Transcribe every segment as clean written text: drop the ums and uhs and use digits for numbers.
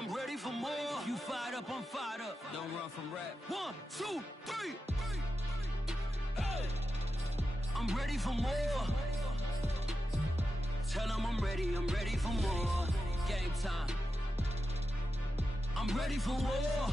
I'm ready for more. You fired up, I'm fired up. Don't run from rap. 1, 2, 3. Hey. I'm ready for more. Tell them I'm ready for more. Game time. I'm ready for war.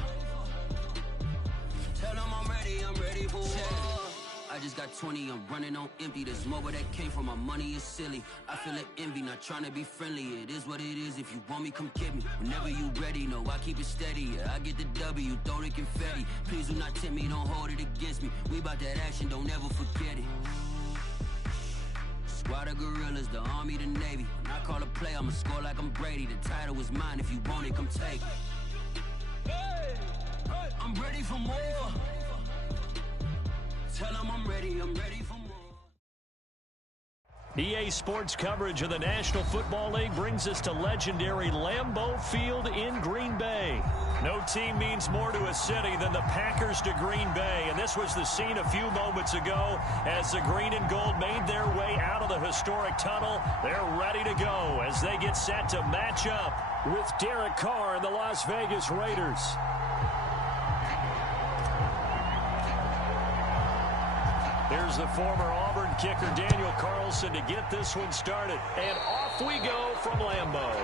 Tell them I'm ready for war. I just got 20, I'm running on empty. This mobile that came from my money is silly. I feel like envy, not trying to be friendly. It is what it is, if you want me, come get me. Whenever you ready, no, I keep it steady. Yeah, I get the W, throw the confetti. Please do not tempt me, don't hold it against me. We bout that action, don't ever forget it. Squad of gorillas, the army, the navy. When I call a play, I'ma score like I'm Brady. The title is mine, if you want it, come take it. Hey, I'm ready for more. Tell them I'm ready for more. EA Sports coverage of the National Football League brings us to legendary Lambeau Field in Green Bay. No team means more to a city than the Packers to Green Bay, and this was the scene a few moments ago as the green and gold made their way out of the historic tunnel. They're ready to go as they get set to match up with Derek Carr and the Las Vegas Raiders. Here's the former Auburn kicker Daniel Carlson to get this one started. And off we go from Lambeau.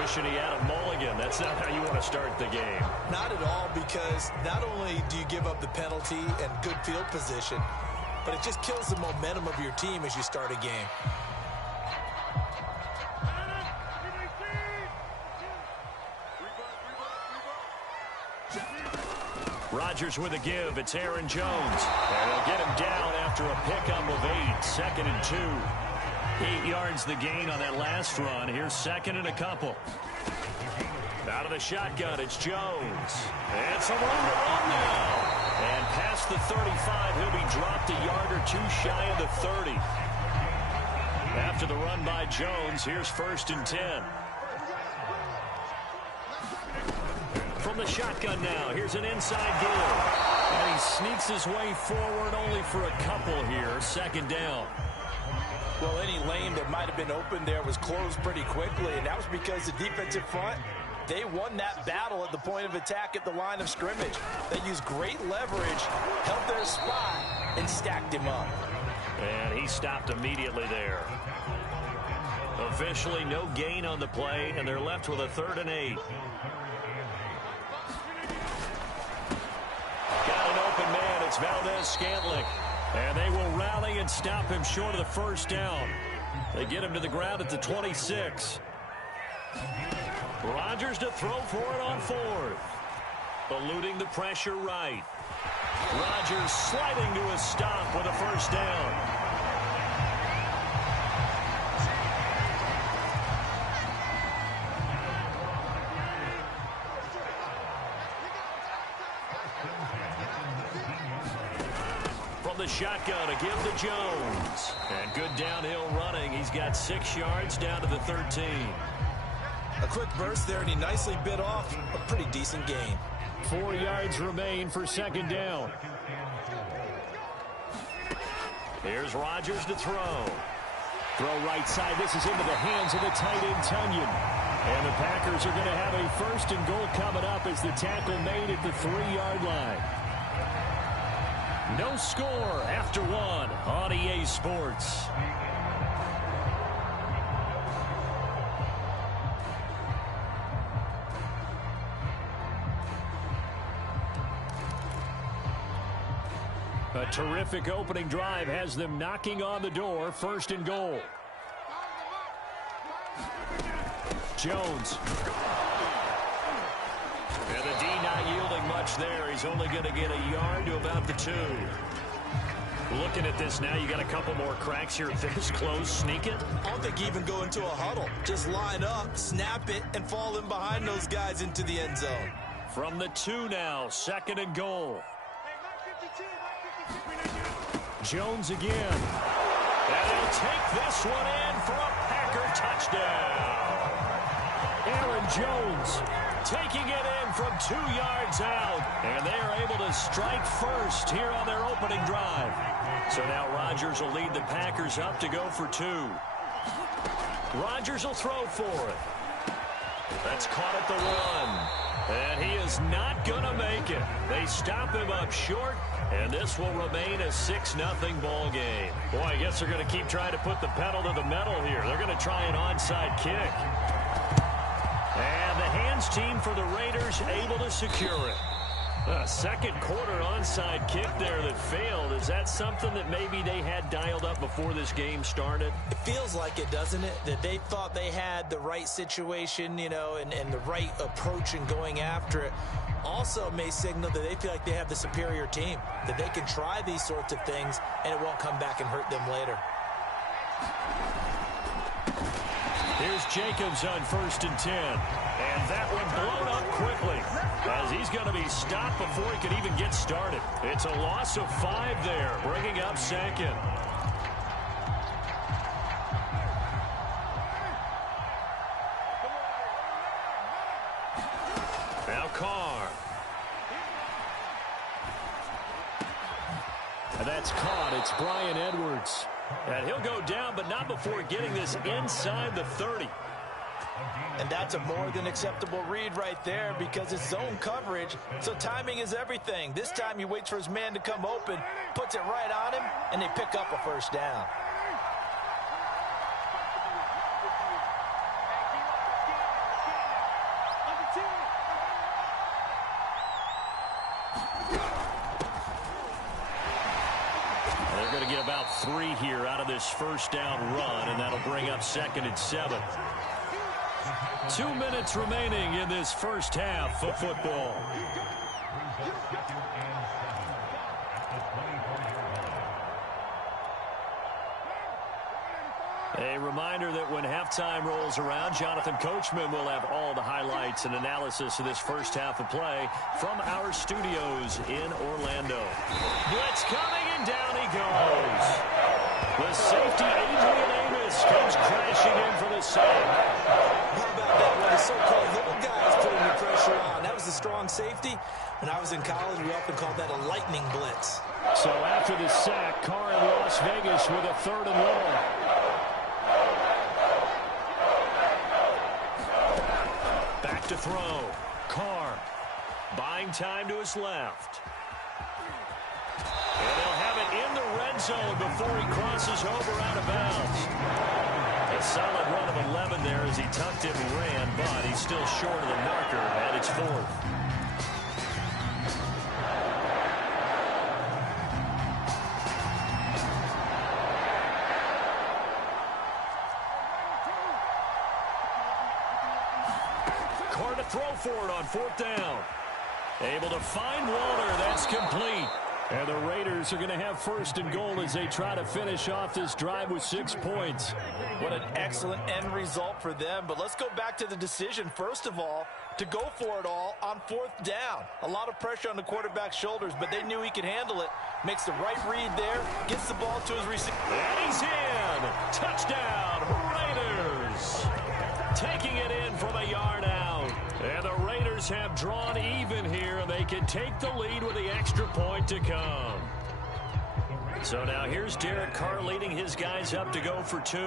Wishing he had a mulligan. That's not how you want to start the game. Not at all, because not only do you give up the penalty and good field position, but it just kills the momentum of your team as you start a game. Rodgers with a give. It's Aaron Jones. And they'll get him down after a pickup of 8. 2nd and 2. 8 yards the gain on that last run. Here's 2nd and a couple. Out of the shotgun, it's Jones. And some room to run now. And past the 35, he'll be dropped a yard or 2 shy of the 30. After the run by Jones, here's 1st and 10. From the shotgun now, here's an inside give. And he sneaks his way forward only for a couple here. 2nd down. Well, any lane that might have been open there was closed pretty quickly, and that was because the defensive front, they won that battle at the point of attack at the line of scrimmage. They used great leverage, held their spot, and stacked him up. And he stopped immediately there. Officially no gain on the play, and they're left with a 3rd and 8. Got an open man. It's Valdez-Scantling. And they will rally and stop him short of the 1st down. They get him to the ground at the 26. Rodgers to throw for it on 4th. Eluding the pressure right. Rodgers sliding to a stop with a 1st down. The shotgun to give to Jones. And good downhill running. He's got 6 yards down to the 13. A quick burst there, and he nicely bit off a pretty decent gain. 4 yards remain for 2nd down. Here's Rodgers to throw. Throw right side. This is into the hands of the tight end, Tunyon. And the Packers are going to have a 1st and goal coming up as the tackle made at the 3-yard line. No score after 1 on EA Sports. A terrific opening drive has them knocking on the door. 1st and goal. Jones. And the D not yielding much there. He's only going to get a yard to about the 2. Looking at this now, you got a couple more cracks here this close. Sneak it. I don't think even go into a huddle. Just line up, snap it, and fall in behind those guys into the end zone. From the 2 now, 2nd and goal. Jones again. And he'll take this one in for a Packer touchdown. Aaron Jones taking it in from 2 yards out. And they are able to strike first here on their opening drive. So now Rodgers will lead the Packers up to go for 2. Rodgers will throw for it. That's caught at the 1. And he is not going to make it. They stop him up short, and this will remain a 6-0 ball game. Boy, I guess they're going to keep trying to put the pedal to the metal here. They're going to try an onside kick. And the hands team for the Raiders able to secure it. A second quarter onside kick there that failed. Is that something that maybe they had dialed up before this game started? It feels like it, doesn't it? That they thought they had the right situation, you know, and the right approach in going after it. Also may signal that they feel like they have the superior team, that they can try these sorts of things and it won't come back and hurt them later. Here's Jacobs on 1st and 10. And that one blown up quickly as he's going to be stopped before he could even get started. It's a loss of 5 there, bringing up 2nd. Now Carr. And that's caught. It's Bryan Edwards. And he'll go down, but not before getting this inside the 30. And that's a more than acceptable read right there because it's zone coverage, so timing is everything. This time he waits for his man to come open, puts it right on him, and they pick up a first down. They're going to get about 3 here out of this first down run, and that'll bring up 2nd and 7. 2 minutes remaining in this first half of football. A reminder that when halftime rolls around, Jonathan Coachman will have all the highlights and analysis of this first half of play from our studios in Orlando. Blitz coming, and down he goes. The safety, Adrian Amos, comes crashing in for the sack. How about that one? The so-called little guys putting the pressure on. That was a strong safety. When I was in college, we often called that a lightning blitz. So after the sack, Carr in Las Vegas with a 3rd and long. Back to throw. Carr buying time to his left. And they'll have it in the red zone before he crosses over out of bounds. A solid run of 11 there as he tucked it and ran, but he's still short of the marker, and it's 4th. Carr to throw for it on 4th down. Able to find Walter. That's complete. And the Raiders are going to have 1st and goal as they try to finish off this drive with 6 points. What an excellent end result for them. But let's go back to the decision, first of all, to go for it all on 4th down. A lot of pressure on the quarterback's shoulders, but they knew he could handle it. Makes the right read there, gets the ball to his receiver. And he's in. Touchdown, Raiders. Taking it in from a yard out. And the Raiders have drawn even here, and they can take the lead with the extra point to come. So now here's Derek Carr leading his guys up to go for 2.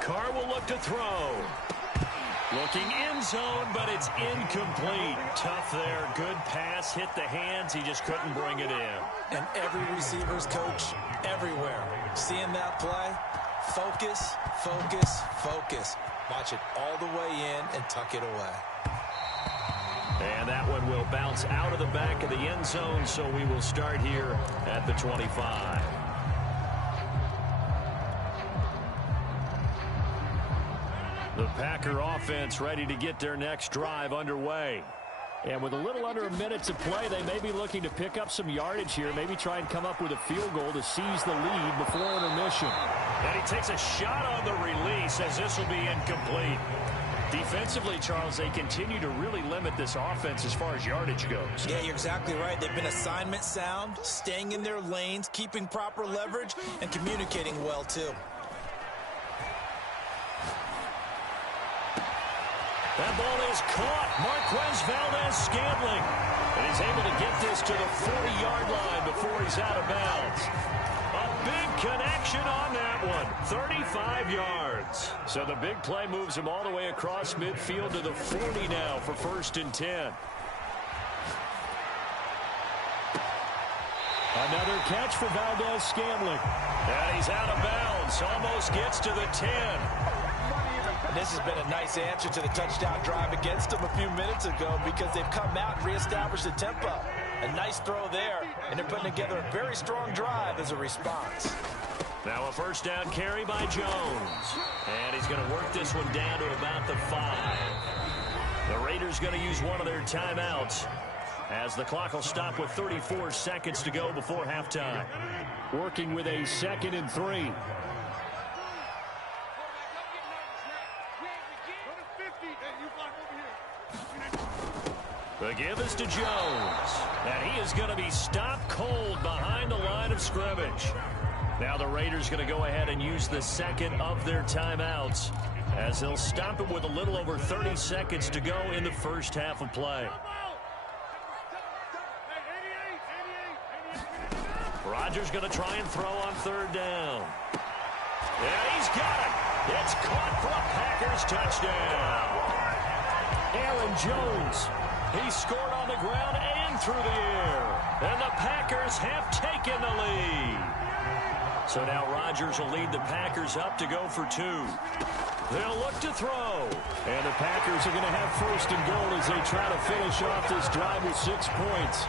Carr will look to throw. Looking end zone, but it's incomplete. Tough there. Good pass. Hit the hands. He just couldn't bring it in. And every receiver's coach everywhere. Seeing that play, focus, focus, focus. Watch it all the way in and tuck it away. And that one will bounce out of the back of the end zone, so we will start here at the 25. The Packer offense ready to get their next drive underway. And with a little under a minute to play, they may be looking to pick up some yardage here, maybe try and come up with a field goal to seize the lead before intermission. And he takes a shot on the release as this will be incomplete. Defensively, Charles, they continue to really limit this offense as far as yardage goes. Yeah, you're exactly right. They've been assignment sound, staying in their lanes, keeping proper leverage, and communicating well, too. That ball is caught. Marquez Valdez-Scantling. And he's able to get this to the 40-yard line before he's out of bounds. A big connection on that one. 35 yards. So the big play moves him all the way across midfield to the 40 now for 1st and 10. Another catch for Valdez-Scantling. And he's out of bounds. Almost gets to the 10. And this has been a nice answer to the touchdown drive against them a few minutes ago because they've come out and reestablished the tempo. A nice throw there, and they're putting together a very strong drive as a response. Now a 1st down carry by Jones. And he's going to work this one down to about the 5. The Raiders going to use one of their timeouts as the clock will stop with 34 seconds to go before halftime. Working with a 2nd and 3. The give is to Jones. And he is going to be stopped cold behind the line of scrimmage. Now the Raiders going to go ahead and use the 2nd of their timeouts as they'll stop it with a little over 30 seconds to go in the first half of play. Rodgers going to try and throw on 3rd down. And he's got it. It's caught for a Packers touchdown. Aaron Jones. He scored on the ground and through the air. And the Packers have taken the lead. So now Rodgers will lead the Packers up to go for 2. They'll look to throw. And the Packers are going to have 1st and goal as they try to finish off this drive with 6 points.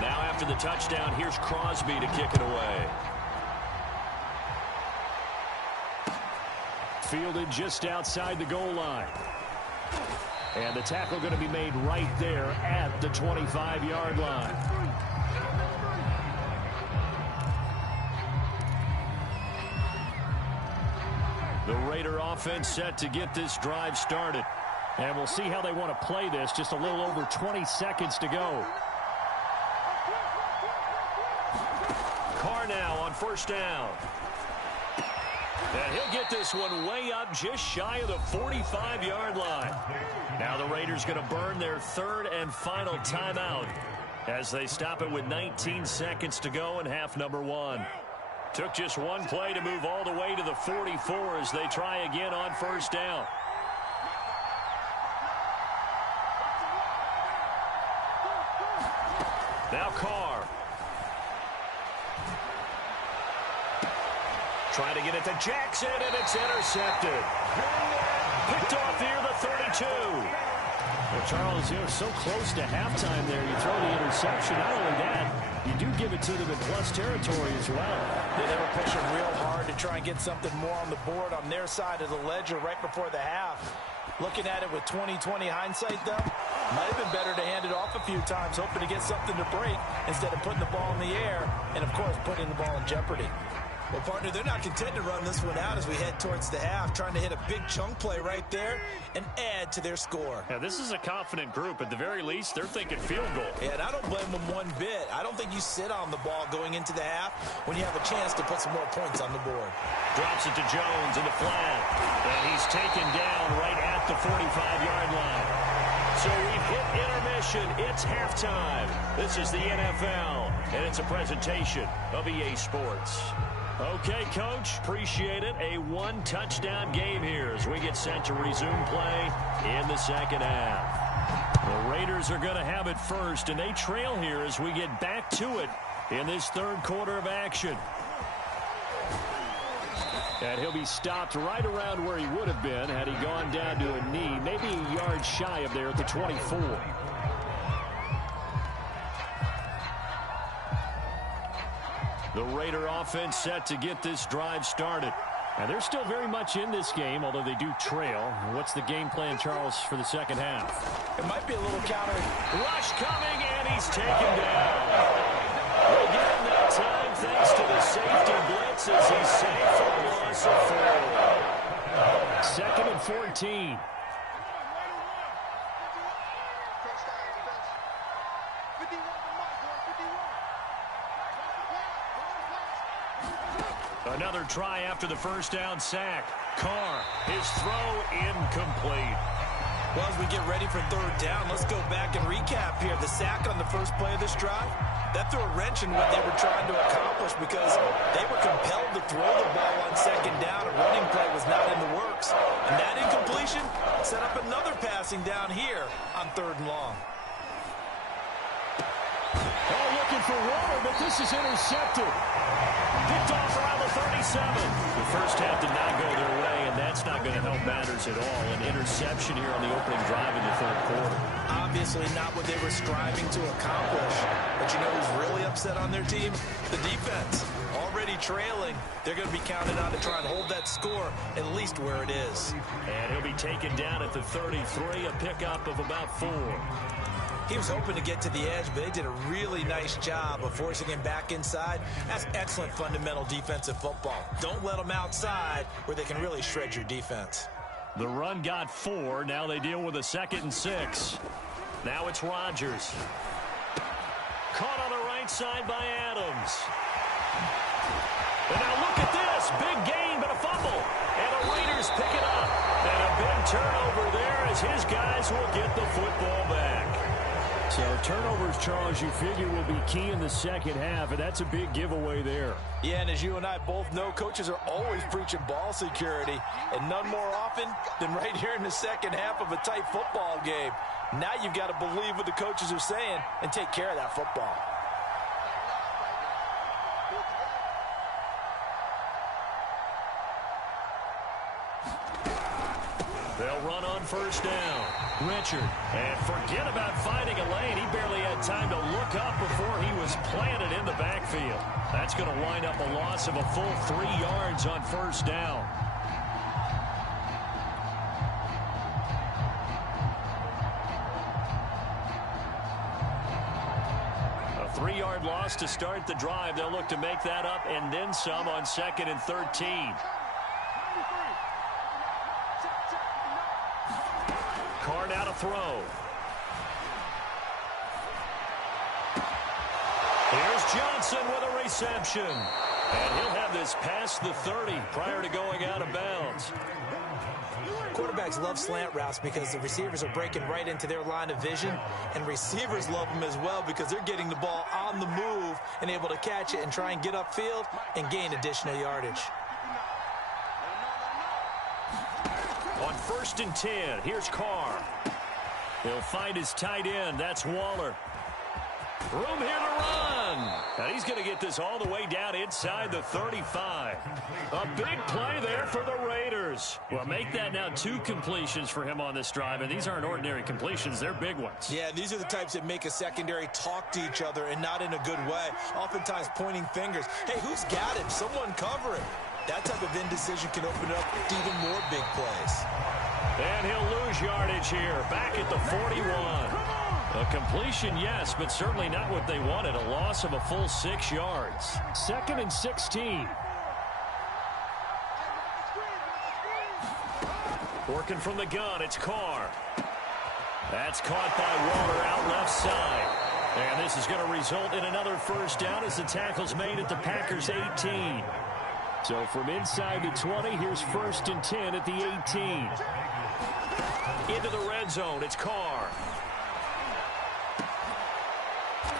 Now after the touchdown, here's Crosby to kick it away. Fielded just outside the goal line. And the tackle going to be made right there at the 25-yard line. The Raider offense set to get this drive started. And we'll see how they want to play this. Just a little over 20 seconds to go. Carr now on 1st down. And he'll get this one way up just shy of the 45-yard line. Now the Raiders going to burn their 3rd and final timeout as they stop it with 19 seconds to go in half number 1. Took just one play to move all the way to the 44 as they try again on 1st down. Now Carr. Trying to get it to Jackson, and it's intercepted. Picked off near the 32. Well, Charles, you're so close to halftime there. You throw the interception. Not only that, you do give it to them in plus territory as well. They were pushing real hard to try and get something more on the board on their side of the ledger right before the half. Looking at it with 20/20 hindsight, though, might have been better to hand it off a few times, hoping to get something to break instead of putting the ball in the air and, of course, putting the ball in jeopardy. Well, partner, they're not content to run this one out as we head towards the half, trying to hit a big chunk play right there and add to their score. Yeah, this is a confident group. At the very least, they're thinking field goal. Yeah, and I don't blame them one bit. I don't think you sit on the ball going into the half when you have a chance to put some more points on the board. Drops it to Jones in the flat, and he's taken down right at the 45-yard line. So we've hit intermission. It's halftime. This is the NFL, and it's a presentation of EA Sports. Okay, Coach, appreciate it. A one-touchdown game here as we get set to resume play in the second half. The Raiders are going to have it first, and they trail here as we get back to it in this 3rd quarter of action. And he'll be stopped right around where he would have been had he gone down to a knee, maybe a yard shy of there at the 24. The Raider offense set to get this drive started. And they're still very much in this game, although they do trail. What's the game plan, Charles, for the second half? It might be a little counter. Rush coming, and he's taken down. We'll get him that time thanks to the safety blitz as he's safe for a loss of 4. 2nd and 14. Another try after the 1st down sack. Carr, his throw incomplete. Well, as we get ready for third down, let's go back and recap here. The sack on the first play of this drive, that threw a wrench in what they were trying to accomplish because they were compelled to throw the ball on second down. A running play was not in the works. And that incompletion set up another passing down here on third and long. Oh, looking for Water, but this is intercepted. Picked off around the 37. The first half did not go their way, and that's not going to help matters at all. An interception here on the opening drive in the third quarter. Obviously not what they were striving to accomplish. But you know who's really upset on their team? The defense. Already trailing. They're going to be counted on to try and hold that score at least where it is. And he'll be taken down at the 33, a pickup of about 4. He was hoping to get to the edge, but they did a really nice job of forcing him back inside. That's excellent fundamental defensive football. Don't let them outside where they can really shred your defense. The run got 4. Now they deal with a 2nd and 6. Now it's Rodgers. Caught on the right side by Adams. And now look at this. Big gain, but a fumble. And the Raiders pick it up. And a big turnover there as his guys will get the football back. So turnovers, Charles, you figure will be key in the second half, and that's a big giveaway there. Yeah, and as you and I both know, coaches are always preaching ball security, and none more often than right here in the second half of a tight football game. Now you've got to believe what the coaches are saying and take care of that football. They'll run on first down. Richard. And forget about finding a lane. He barely had time to look up before he was planted in the backfield. That's going to wind up a loss of a full 3 yards on first down. A 3-yard loss to start the drive. They'll look to make that up and then some on 2nd and 13. Carr now to throw. Here's Johnson with a reception. And he'll have this past the 30 prior to going out of bounds. Quarterbacks love slant routes because the receivers are breaking right into their line of vision, and receivers love them as well because they're getting the ball on the move and able to catch it and try and get upfield and gain additional yardage. On 1st and 10, here's Carr. He'll find his tight end. That's Waller. Room here to run. And he's going to get this all the way down inside the 35. A big play there for the Raiders. Well, make that now 2 completions for him on this drive, and these aren't ordinary completions. They're big ones. Yeah, these are the types that make a secondary talk to each other and not in a good way. Oftentimes pointing fingers. Hey, who's got him? Someone cover him. That type of indecision can open up to even more big plays. And he'll lose yardage here, back at the 41. A completion, yes, but certainly not what they wanted. A loss of a full 6 yards. 2nd and 16. Working from the gun, it's Carr. That's caught by Waller out left side. And this is going to result in another first down as the tackle's made at the Packers' 18. So from inside the 20, here's 1st and 10 at the 18. Into the red zone, it's Carr.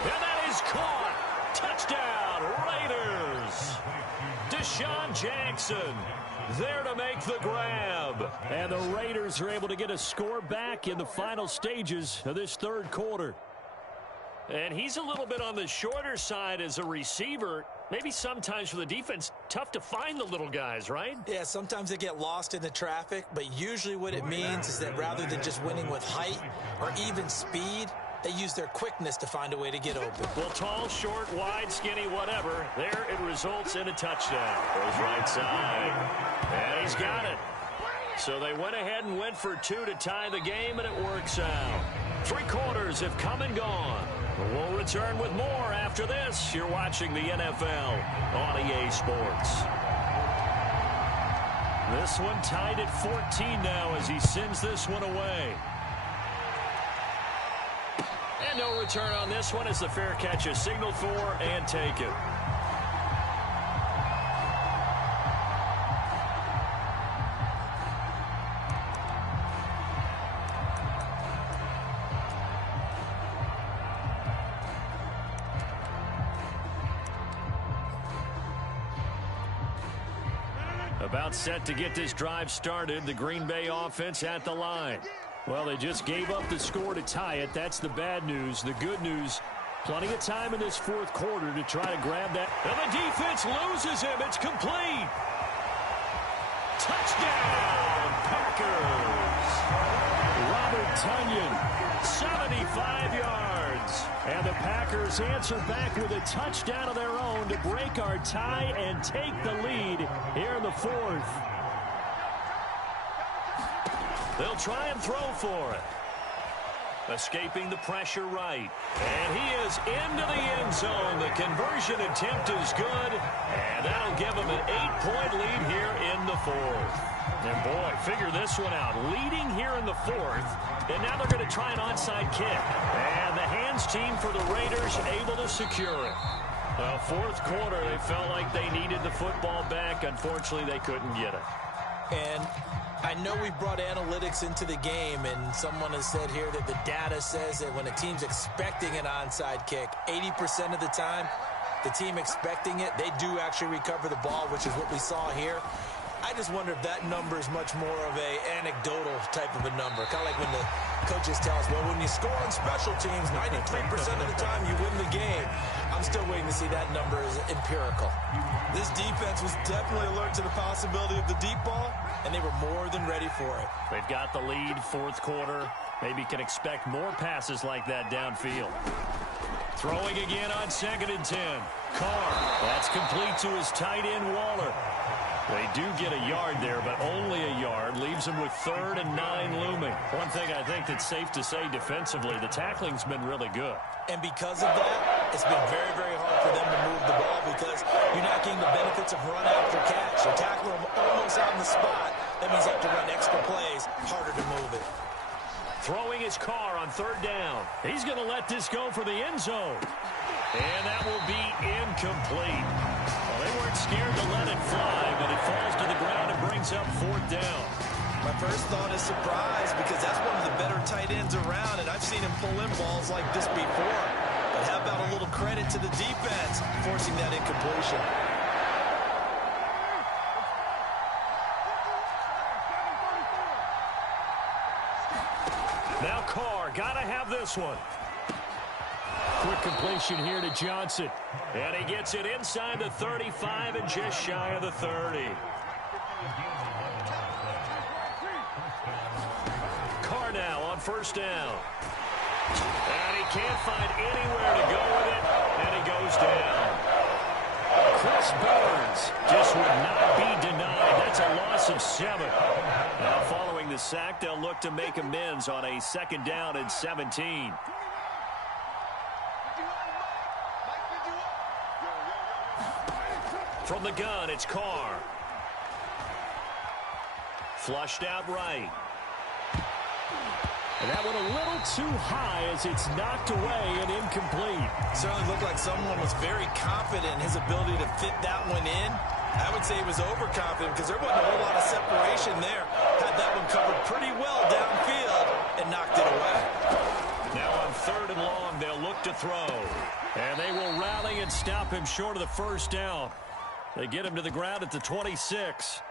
And that is caught. Touchdown, Raiders. Deshaun Jackson there to make the grab. And the Raiders are able to get a score back in the final stages of this third quarter. And he's a little bit on the shorter side as a receiver. Maybe sometimes for the defense, tough to find the little guys, right? Yeah, sometimes they get lost in the traffic, but usually what it means is that rather than just winning with height or even speed, they use their quickness to find a way to get open. Well, tall, short, wide, skinny, whatever. There it results in a touchdown. Goes right side. And he's got it. So they went ahead and went for 2 to tie the game, and it works out. 3 quarters have come and gone. We'll return with more after this. You're watching the NFL on EA Sports. This one tied at 14 now as he sends this one away. And no return on this one as the fair catch is signaled for and taken. About set to get this drive started. The Green Bay offense at the line. Well, they just gave up the score to tie it. That's the bad news. The good news, plenty of time in this fourth quarter to try to grab that. And the defense loses him. It's complete. Touchdown, Packers. Robert Tonyan, 75 yards. And the Packers answer back with a touchdown of their own to break our tie and take the lead here in the fourth. They'll try and throw for it. Escaping the pressure right. And he is into the end zone. The conversion attempt is good. And that'll give him an 8-point lead here in the fourth. And boy, figure this one out. Leading here in the fourth. And now they're going to try an onside kick. And the hands team for the Raiders able to secure it. Well, fourth quarter, they felt like they needed the football back. Unfortunately, they couldn't get it. And I know we brought analytics into the game, and someone has said here that the data says that when a team's expecting an onside kick, 80% of the time, the team expecting it, they do actually recover the ball, which is what we saw here. I just wonder if that number is much more of a anecdotal type of a number. Kind of like when the coaches tell us, well, when you score on special teams, 93% of the time you win the game. I'm still waiting to see that number is empirical. This defense was definitely alert to the possibility of the deep ball, and they were more than ready for it. They've got the lead, fourth quarter. Maybe can expect more passes like that downfield. Throwing again on 2nd and 10. Carr, that's complete to his tight end, Waller. They do get a yard there, but only a yard. Leaves them with 3rd and 9 looming. One thing I think that's safe to say defensively, the tackling's been really good. And because of that, it's been very, very hard for them to move the ball because you're not getting the benefits of run after catch. You're tackling them almost on the spot. That means you have to run extra plays, harder to move it. Throwing his Carr on 3rd down. He's going to let this go for the end zone. And that will be incomplete. Well, they weren't scared to let it fly, but it falls to the ground and brings up 4th down. my first thought is surprise because that's one of the better tight ends around, and I've seen him pull in balls like this before. But how about a little credit to the defense forcing that incompletion? Now Carr, gotta have this one. Quick completion here to Johnson. And he gets it inside the 35 and just shy of the 30. Carr now on first down. And he can't find anywhere to go with it. And he goes down. Chris Burns just would not be denied. That's a loss of 7. Now following the sack, they'll look to make amends on a 2nd down and 17. From the gun, it's Carr. Flushed out right. And that one a little too high as it's knocked away and incomplete. Certainly looked like someone was very confident in his ability to fit that one in. I would say he was overconfident because there wasn't a whole lot of separation there. Had that one covered pretty well downfield and knocked it away. Now on 3rd and long, they'll look to throw. And they will rally and stop him short of the first down. They get him to the ground at the 26.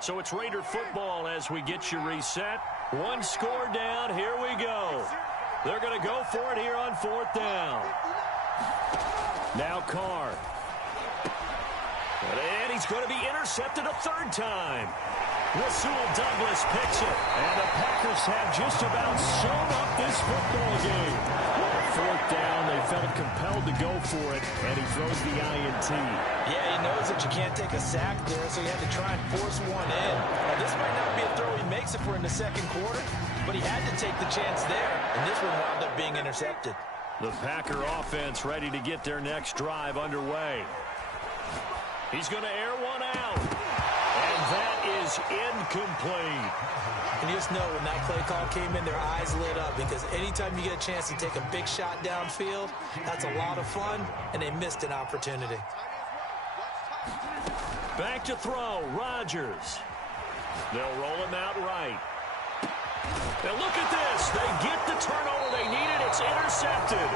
So it's Raider football as we get you reset. 1 score down. Here we go. They're going to go for it here on 4th down. Now Carr. And he's going to be intercepted a 3rd time. Rasul Douglas picks it. And the Packers have just about sewn up this football game. 4th down, they felt compelled to go for it, and he throws the INT. Yeah, he knows that you can't take a sack there, so he had to try and force one in. Now, this might not be a throw he makes if we're in the 2nd quarter, but he had to take the chance there, and this one wound up being intercepted. The Packer offense ready to get their next drive underway. He's going to air one out, and that is incomplete. And you just know when that play call came in, their eyes lit up because anytime you get a chance to take a big shot downfield, that's a lot of fun, and they missed an opportunity. Back to throw, Rodgers. They'll roll him out right. Now look at this. They get the turnover they needed. It's intercepted.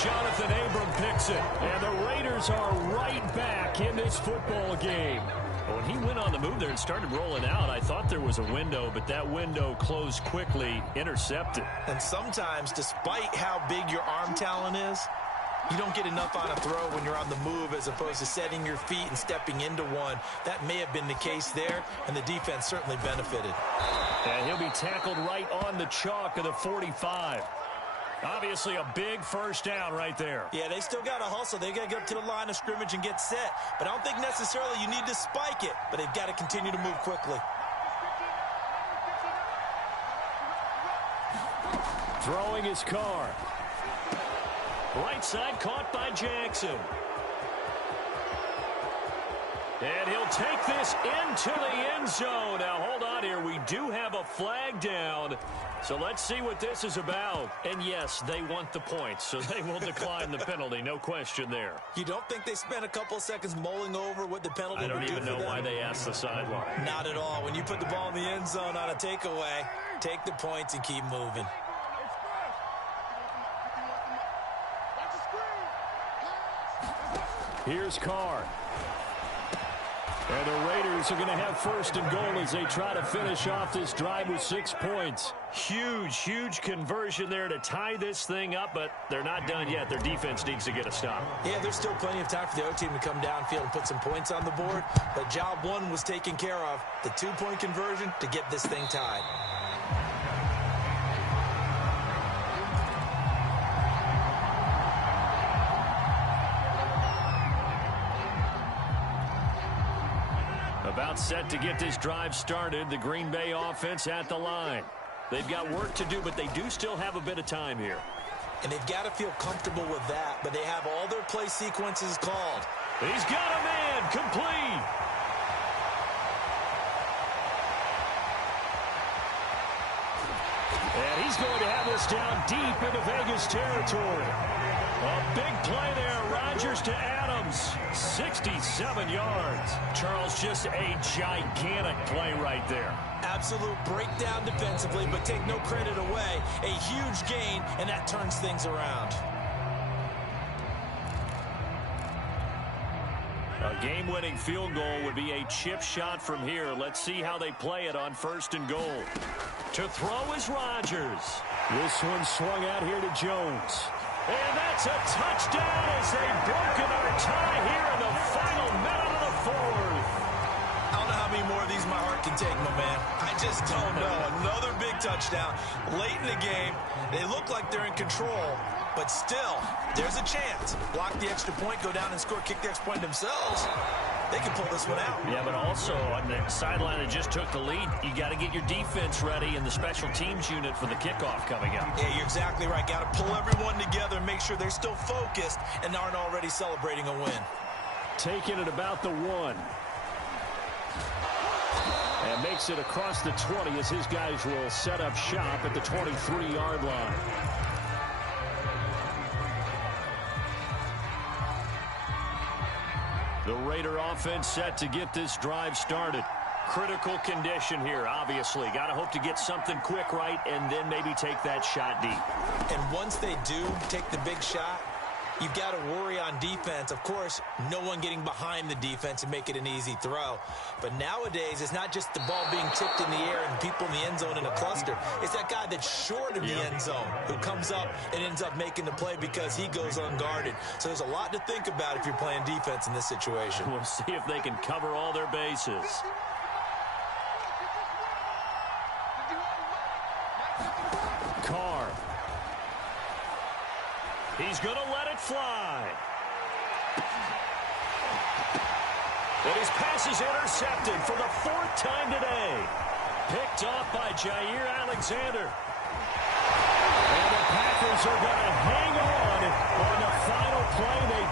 Jonathan Abram picks it. And the Raiders are right back in this football game. When he went on the move there and started rolling out, I thought there was a window, but that window closed quickly, intercepted. And sometimes, despite how big your arm talent is, you don't get enough on a throw when you're on the move as opposed to setting your feet and stepping into one. That may have been the case there, and the defense certainly benefited. And he'll be tackled right on the chalk of the 45. Obviously a big first down right there. Yeah, they still got to hustle. They got to get up to the line of scrimmage and get set. But I don't think necessarily you need to spike it, but they've got to continue to move quickly. Throwing his car. Right side caught by Jackson. And he'll take this into the end zone. Now, hold on here. We do have a flag down. So let's see what this is about. And, yes, they want the points, so they will decline the penalty. No question there. You don't think they spent a couple of seconds mulling over what the penalty would do? I don't even know why they asked the sideline. Not at all. When you put the ball in the end zone on a takeaway, take the points and keep moving. Here's Carr. And the Raiders are going to have first and goal as they try to finish off this drive with 6 points. Huge conversion there to tie this thing up, but they're not done yet. Their defense needs to get a stop. Yeah, there's still plenty of time for the other team to come downfield and put some points on the board, but job one was taken care of. The 2-point conversion to get this thing tied. About set to get this drive started. The Green Bay offense at the line. They've got work to do, but they do still have a bit of time here. And they've got to feel comfortable with that, but they have all their play sequences called. He's got a man complete. And he's going to have this down deep into Vegas territory. A big play there. Rodgers to Adams. 67 yards. Charles, just a gigantic play right there. Absolute breakdown defensively, but take no credit away. A huge gain, and that turns things around. A game-winning field goal would be a chip shot from here. Let's see how they play it on first and goal. To throw is Rodgers. This one swung out here to Jones. And that's a touchdown as they've broken our tie here in the final minute of the fourth. I don't know how many more of these my heart can take, my man. I just don't know. Another big touchdown late in the game. They look like they're in control, but still, there's a chance. Block the extra point, go down and score, kick the extra point themselves. They can pull this one out. Yeah, but also on the sideline that just took the lead, you got to get your defense ready and the special teams unit for the kickoff coming up. Yeah, you're exactly right. Got to pull everyone together and make sure they're still focused and aren't already celebrating a win. Taking it about the 1. And makes it across the 20 as his guys will set up shop at the 23-yard line. The Raider offense set to get this drive started. Critical condition here, obviously. Got to hope to get something quick right and then maybe take that shot deep. And once they do take the big shot, you've got to worry on defense. Of course, no one getting behind the defense and make it an easy throw. But nowadays, it's not just the ball being tipped in the air and people in the end zone in a cluster. It's that guy that's short of the end zone who comes up and ends up making the play because he goes unguarded. So there's a lot to think about if you're playing defense in this situation. We'll see if they can cover all their bases. Carr. He's going to let it fly. And his pass is intercepted for the 4th time today. Picked off by Jair Alexander. And the Packers are going to hang on the final play. They